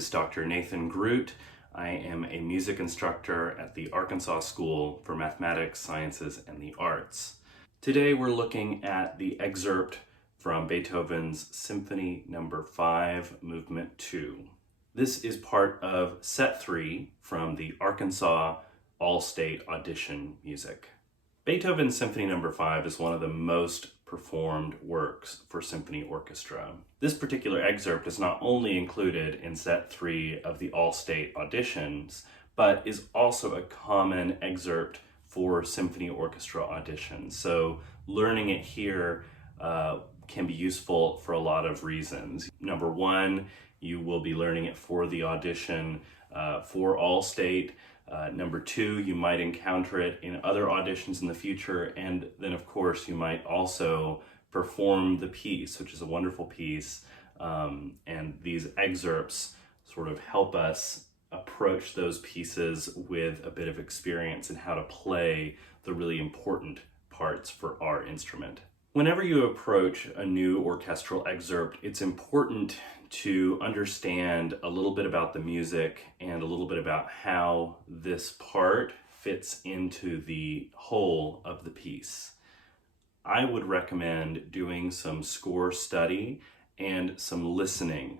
is Dr. Nathan Groot. I am a music instructor at the Arkansas School for Mathematics, Sciences, and the Arts. Today we're looking at the excerpt from Beethoven's Symphony No. 5, Movement 2. This is part of Set 3 from the Arkansas All-State Audition Music. Beethoven's Symphony No. 5 is one of the most performed works for symphony orchestra. This particular excerpt is not only included in Set 3 of the All-State Auditions, but is also a common excerpt for symphony orchestra auditions. So learning it here can be useful for a lot of reasons. Number one, you will be learning it for the audition for All-State. Number two, you might encounter it in other auditions in the future, and then of course you might also perform the piece, which is a wonderful piece, and these excerpts sort of help us approach those pieces with a bit of experience in how to play the really important parts for our instrument. Whenever you approach a new orchestral excerpt, it's important to understand a little bit about the music and a little bit about how this part fits into the whole of the piece. I would recommend doing some score study and some listening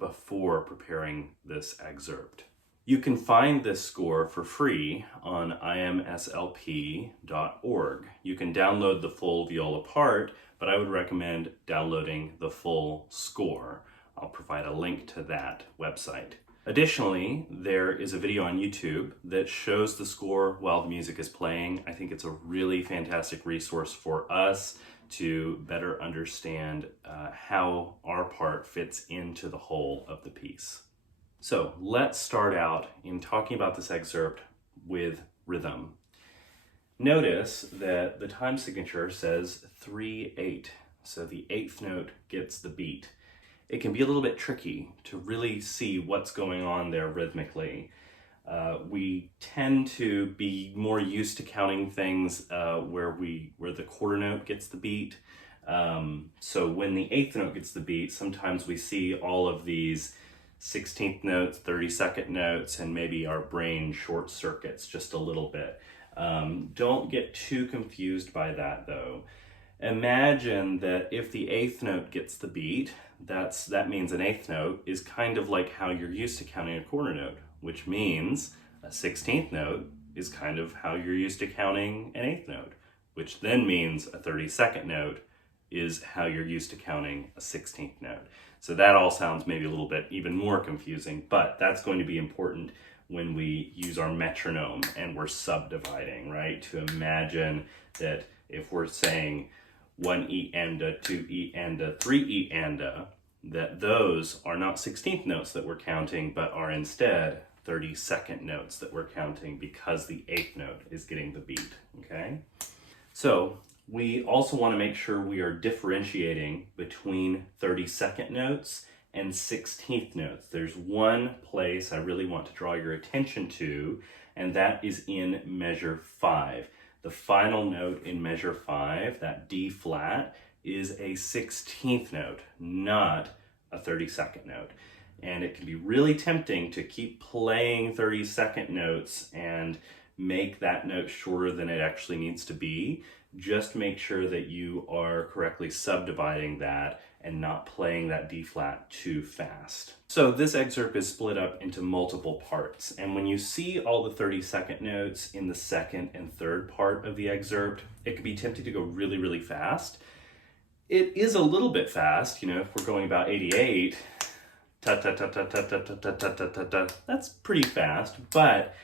before preparing this excerpt. You can find this score for free on ASMSLP.org. You can download the full viola part, but I would recommend downloading the full score. I'll provide a link to that website. Additionally, there is a video on YouTube that shows the score while the music is playing. I think it's a really fantastic resource for us to better understand how our part fits into the whole of the piece. So let's start out in talking about this excerpt with rhythm. Notice that the time signature says 3-8, so the eighth note gets the beat. It can be a little bit tricky to really see what's going on there rhythmically. We tend to be more used to counting things where the quarter note gets the beat. So when the eighth note gets the beat, sometimes we see all of these 16th notes, 32nd notes, and maybe our brain short circuits just a little bit. Don't get too confused by that though. Imagine that if the eighth note gets the beat, that means an eighth note is kind of like how you're used to counting a quarter note, which means a 16th note is kind of how you're used to counting an eighth note, which then means a 32nd note is how you're used to counting a 16th note. So that all sounds maybe a little bit even more confusing, but that's going to be important when we use our metronome and we're subdividing, right? To imagine that if we're saying 1 E and a, 2 E and a, 3 E and a, that those are not 16th notes that we're counting, but are instead 32nd notes that we're counting because the eighth note is getting the beat, okay? So we also want to make sure we are differentiating between 32nd notes and 16th notes. There's one place I really want to draw your attention to, and that is in measure 5. The final note in measure 5, that D flat, is a 16th note, not a 32nd note. And it can be really tempting to keep playing 32nd notes and make that note shorter than it actually needs to be. Just make sure that you are correctly subdividing that and not playing that D flat too fast. So this excerpt is split up into multiple parts, and when you see all the 32nd notes in the second and third part of the excerpt, it can be tempting to go really, really fast. It is a little bit fast, you know, if we're going about 88, that's pretty fast, but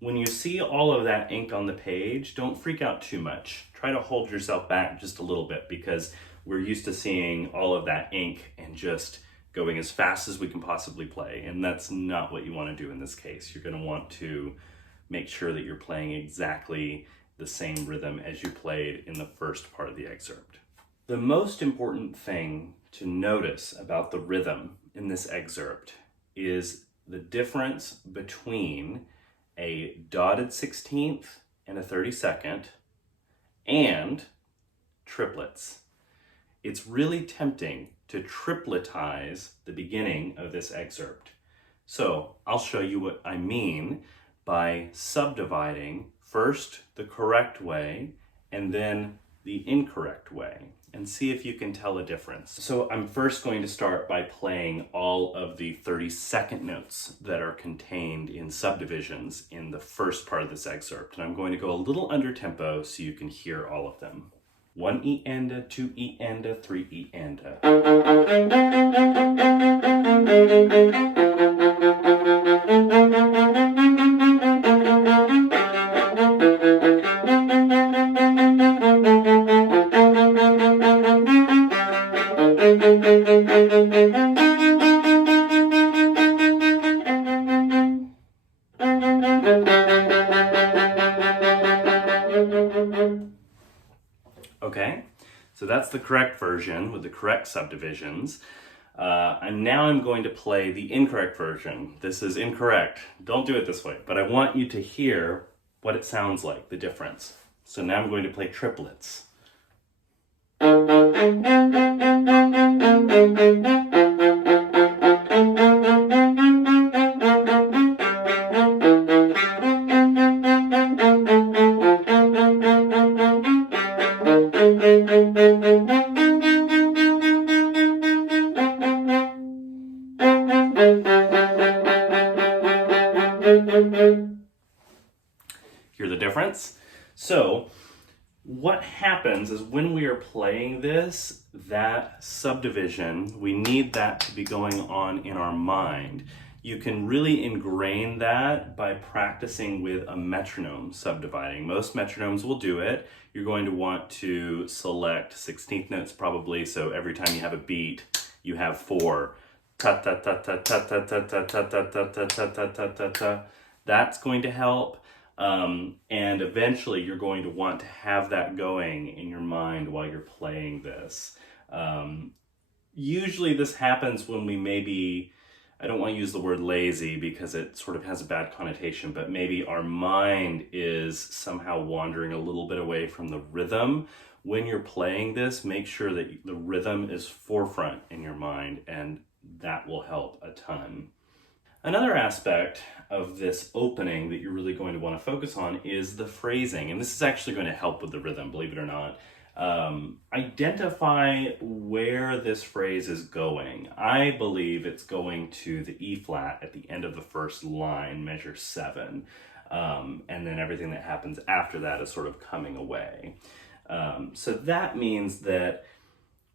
when you see all of that ink on the page, don't freak out too much. Try to hold yourself back just a little bit because we're used to seeing all of that ink and just going as fast as we can possibly play. And that's not what you want to do in this case. You're going to want to make sure that you're playing exactly the same rhythm as you played in the first part of the excerpt. The most important thing to notice about the rhythm in this excerpt is the difference between a dotted 16th and a 32nd, and triplets. It's really tempting to tripletize the beginning of this excerpt. So I'll show you what I mean by subdividing first the correct way and then the incorrect way, and see if you can tell a difference. So I'm first going to start by playing all of the 32nd notes that are contained in subdivisions in the first part of this excerpt. And I'm going to go a little under tempo so you can hear all of them. 1 E and 2 E and 3 E and. Okay, so that's the correct version with the correct subdivisions. And now I'm going to play the incorrect version. This is incorrect. Don't do it this way, but I want you to hear what it sounds like, the difference. So now I'm going to play triplets. Hear the difference? So what happens is when we are playing this, that subdivision, we need that to be going on in our mind. You can really ingrain that by practicing with a metronome subdividing. Most metronomes will do it. You're going to want to select 16th notes probably, so every time you have a beat, you have 4. Ta ta ta ta ta ta ta ta ta ta ta ta ta ta ta ta. That's going to help. And eventually you're going to want to have that going in your mind while you're playing this. Usually this happens when we maybe, I don't want to use the word lazy because it sort of has a bad connotation, but maybe our mind is somehow wandering a little bit away from the rhythm. When you're playing this, make sure that the rhythm is forefront in your mind, and that will help a ton. Another aspect of this opening that you're really going to want to focus on is the phrasing, and this is actually going to help with the rhythm, believe it or not. Identify where this phrase is going. I believe it's going to the E flat at the end of the first line, measure 7, and then everything that happens after that is sort of coming away. So that means that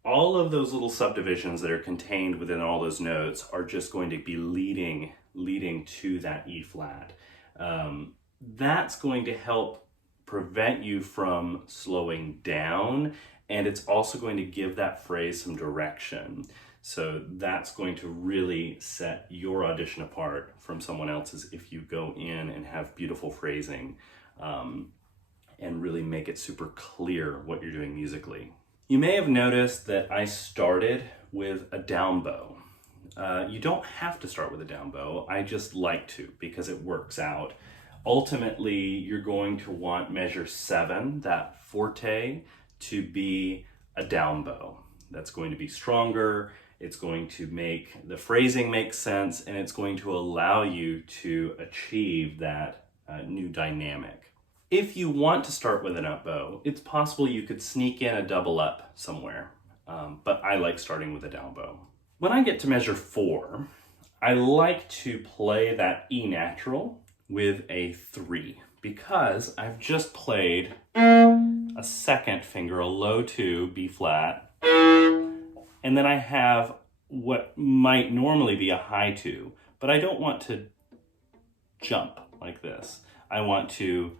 all of those little subdivisions that are contained within all those notes are just going to be leading to that E flat. That's going to help prevent you from slowing down, and it's also going to give that phrase some direction. So that's going to really set your audition apart from someone else's if you go in and have beautiful phrasing and really make it super clear what you're doing musically. You may have noticed that I started with a down bow. You don't have to start with a down bow. I just like to because it works out. Ultimately, you're going to want measure 7, that forte, to be a down bow. That's going to be stronger. It's going to make the phrasing make sense, and it's going to allow you to achieve that new dynamic. If you want to start with an up bow, it's possible you could sneak in a double up somewhere, but I like starting with a down bow. When I get to measure 4, I like to play that E natural with a 3 because I've just played a second finger, a low 2, B flat, and then I have what might normally be a high 2, but I don't want to jump like this. I want to,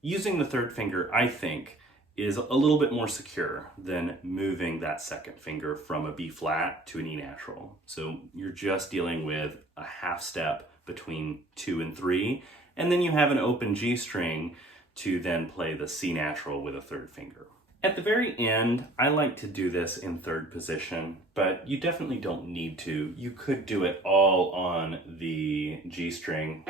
using the third finger, I think, is a little bit more secure than moving that second finger from a B flat to an E natural. So you're just dealing with a half step between 2 and 3, and then you have an open G string to then play the C natural with a third finger. At the very end, I like to do this in third position, but you definitely don't need to. You could do it all on the G string.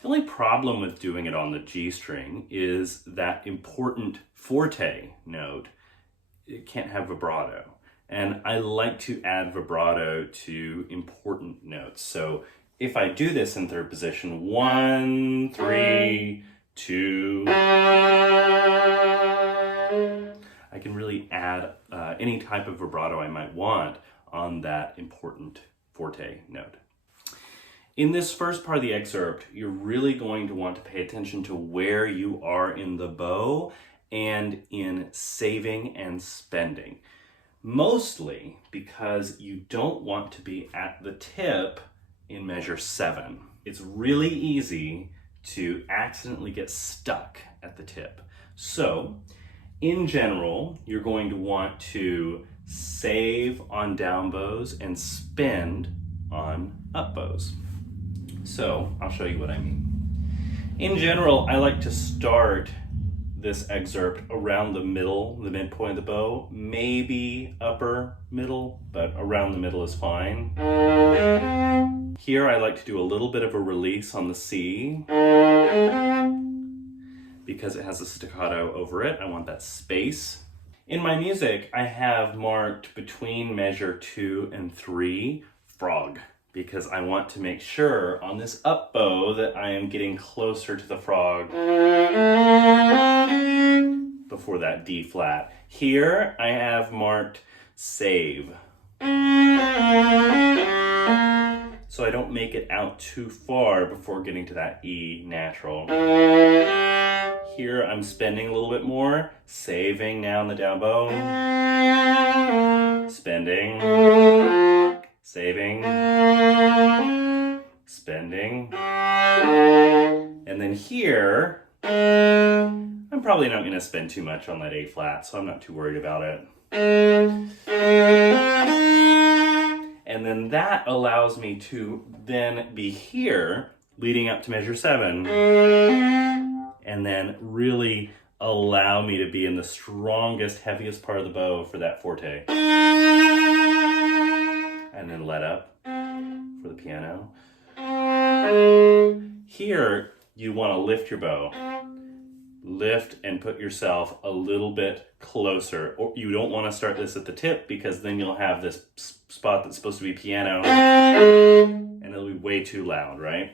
The only problem with doing it on the G string is that important forte note. It can't have vibrato. And I like to add vibrato to important notes. So if I do this in third position, 1, 3, 2, I can really add any type of vibrato I might want on that important forte note. In this first part of the excerpt, you're really going to want to pay attention to where you are in the bow and in saving and spending. Mostly because you don't want to be at the tip in measure 7. It's really easy to accidentally get stuck at the tip. So, in general, you're going to want to save on down bows and spend on up bows. So, I'll show you what I mean. In general, I like to start this excerpt around the middle, the midpoint of the bow, maybe upper middle, but around the middle is fine. Here I like to do a little bit of a release on the C because it has a staccato over it. I want that space. In my music, I have marked between measure 2 and 3 frog, because I want to make sure on this up bow that I am getting closer to the frog before that D flat. Here I have marked save, so I don't make it out too far before getting to that E natural. Here I'm spending a little bit more, saving now in the down bow, spending, saving, spending, and then here, I'm probably not going to spend too much on that A flat, so I'm not too worried about it. And then that allows me to then be here, leading up to measure 7, and then really allow me to be in the strongest, heaviest part of the bow for that forte. And then let up for the piano. Here, you want to lift your bow. Lift and put yourself a little bit closer. Or you don't want to start this at the tip, because then you'll have this spot that's supposed to be piano and it'll be way too loud, right?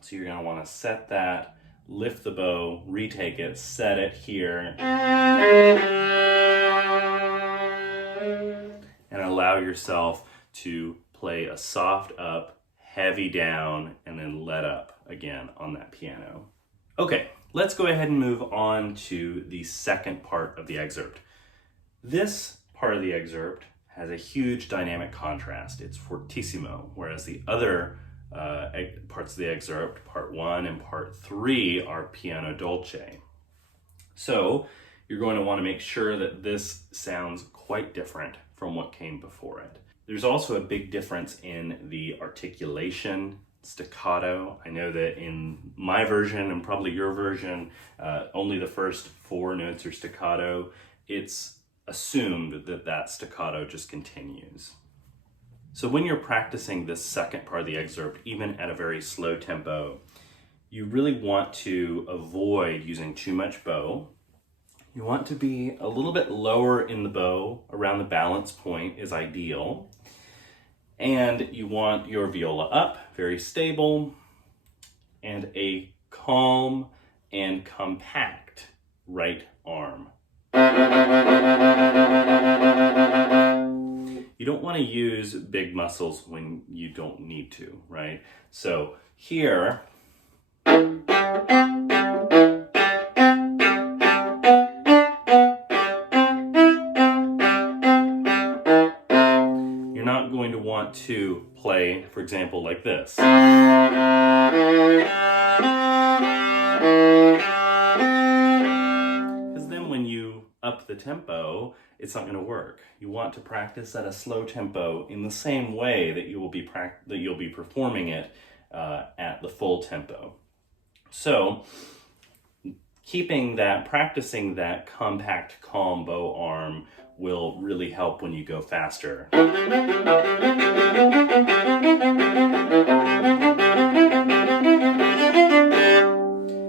So you're going to want to set that, lift the bow, retake it, set it here, and allow yourself to play a soft up, heavy down, and then let up again on that piano. Okay, let's go ahead and move on to the second part of the excerpt. This part of the excerpt has a huge dynamic contrast. It's fortissimo, whereas the other parts of the excerpt, part 1 and part 3, are piano dolce. So you're going to want to make sure that this sounds quite different from what came before it. There's also a big difference in the articulation, staccato. I know that in my version, and probably your version, only the first 4 notes are staccato. It's assumed that that staccato just continues. So when you're practicing this second part of the excerpt, even at a very slow tempo, you really want to avoid using too much bow. You want to be a little bit lower in the bow, around the balance point is ideal. And you want your viola up, very stable, and a calm and compact right arm. You don't want to use big muscles when you don't need to, right? So here, you're not going to want to play, for example, like this. Because then when you up the tempo, it's not going to work. You want to practice at a slow tempo in the same way that you will be performing it at the full tempo. So practicing that compact, calm bow arm will really help when you go faster.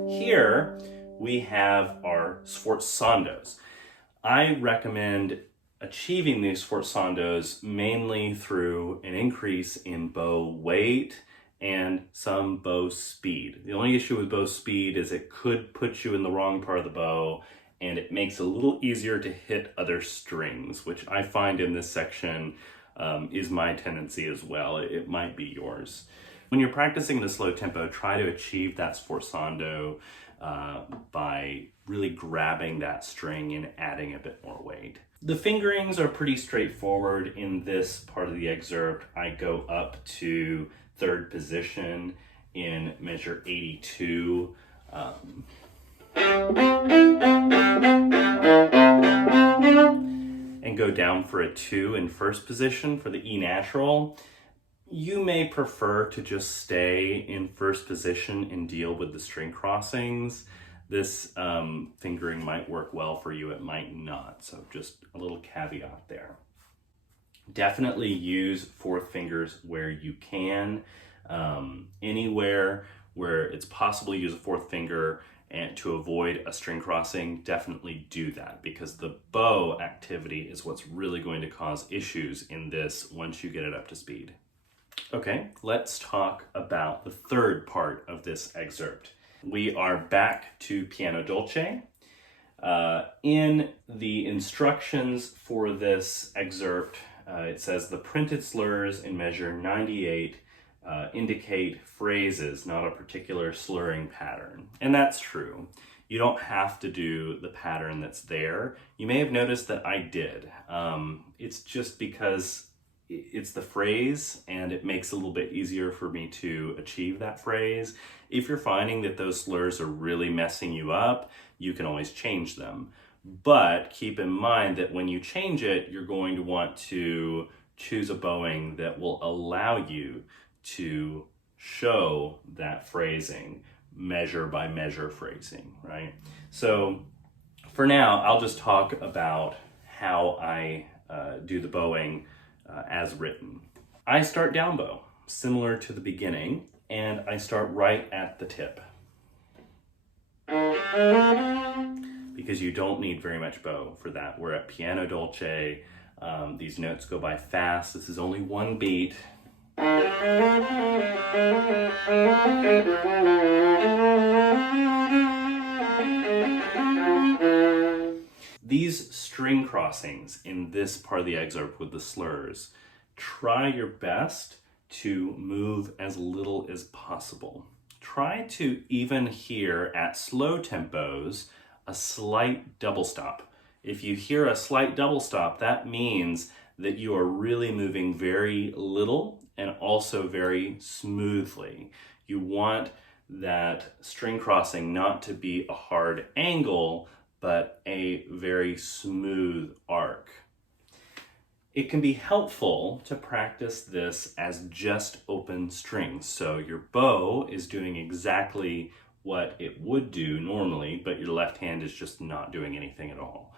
Here we have our sforzandos. I recommend achieving these sforzandos mainly through an increase in bow weight and some bow speed. The only issue with bow speed is it could put you in the wrong part of the bow, and it makes it a little easier to hit other strings, which I find in this section is my tendency as well. It might be yours. When you're practicing the slow tempo, try to achieve that sforzando by really grabbing that string and adding a bit more weight. The fingerings are pretty straightforward in this part of the excerpt. I go up to third position in measure 82. And go down for a 2 in first position for the E natural. You may prefer to just stay in first position and deal with the string crossings. This fingering might work well for you, it might not. So just a little caveat there. Definitely use fourth fingers where you can. Anywhere where it's possible to use a fourth finger and to avoid a string crossing, definitely do that, because the bow activity is what's really going to cause issues in this once you get it up to speed. Okay, let's talk about the third part of this excerpt. We are back to piano dolce. In the instructions for this excerpt, it says the printed slurs in measure 98 indicate phrases, not a particular slurring pattern. And that's true. You don't have to do the pattern that's there. You may have noticed that I did. It's just because it's the phrase and it makes it a little bit easier for me to achieve that phrase. If you're finding that those slurs are really messing you up, you can always change them. But keep in mind that when you change it, you're going to want to choose a bowing that will allow you to show that phrasing, measure by measure phrasing, right? So for now, I'll just talk about how I do the bowing as written. I start down bow, similar to the beginning, and I start right at the tip. Because you don't need very much bow for that. We're at piano dolce. These notes go by fast. This is only one beat. These string crossings in this part of the excerpt with the slurs, try your best to move as little as possible. Try to even hear at slow tempos a slight double stop. If you hear a slight double stop, that means that you are really moving very little and also very smoothly. You want that string crossing not to be a hard angle, but a very smooth arc. It can be helpful to practice this as just open strings. So your bow is doing exactly what it would do normally, but your left hand is just not doing anything at all.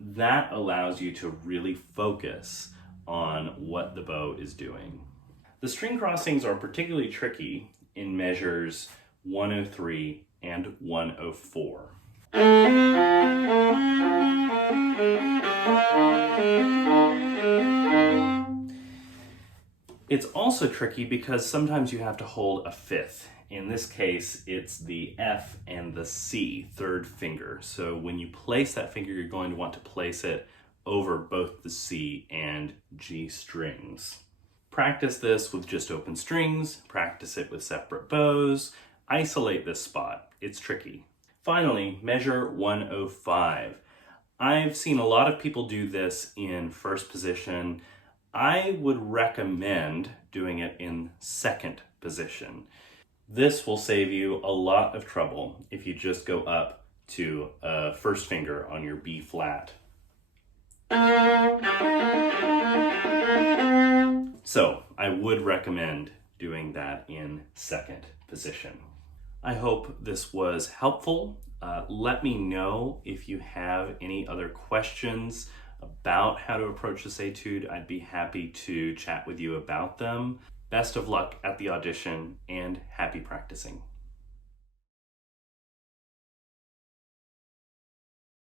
That allows you to really focus on what the bow is doing. The string crossings are particularly tricky in measures 103 and 104. It's also tricky because sometimes you have to hold a fifth. In this case, it's the F and the C, third finger. So when you place that finger, you're going to want to place it over both the C and G strings. Practice this with just open strings, practice it with separate bows, isolate this spot. It's tricky. Finally, measure 105. I've seen a lot of people do this in first position. I would recommend doing it in second position. This will save you a lot of trouble if you just go up to a first finger on your B flat. So I would recommend doing that in second position. I hope this was helpful. Let me know if you have any other questions about how to approach this etude. I'd be happy to chat with you about them. Best of luck at the audition and happy practicing.